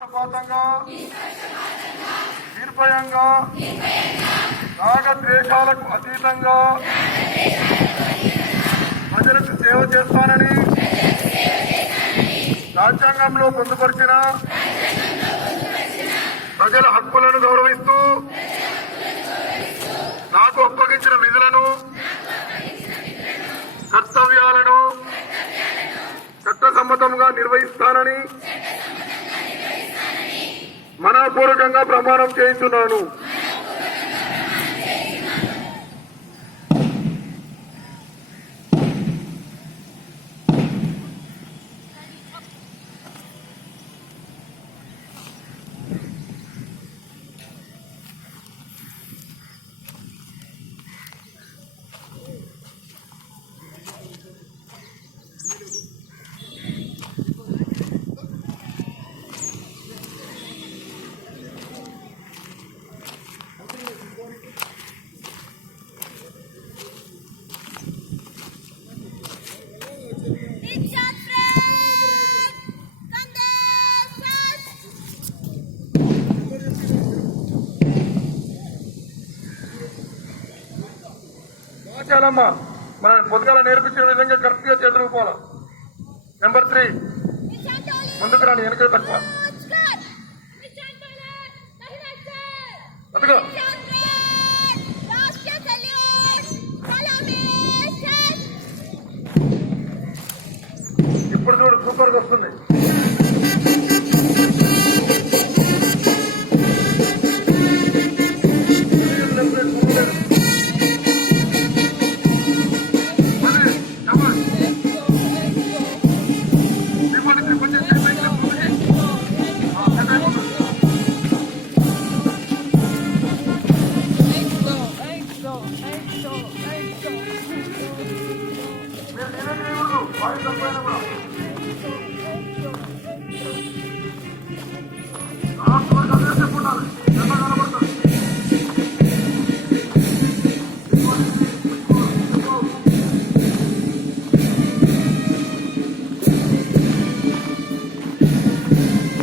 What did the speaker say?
పక్షపాతంగా నిర్భయంగా రాగద్వేషాలకు అతీతంగా ప్రజలకు సేవ చేస్తానని రాజ్యాంగంలో పొందుపరిచిన ప్రజల హక్కులను గౌరవిస్తూ నాకు అప్పగించిన విధులను కర్తవ్యాలను చట్టసమ్మతంగా నిర్వహిస్తానని మనపూర్వకంగా ప్రమాణం చేయించున్నాను. చాలమ్మా మన పొద్దుగాల నేర్పించిన విధంగా కరెక్ట్ గా చదువుకోవాలి. నెంబర్ 3 ముందుకు రాని వెనక తక్కువ అదిగో ఇప్పుడు చూడు సూపర్ గా వస్తుంది. వారి తప్పైనా కూడా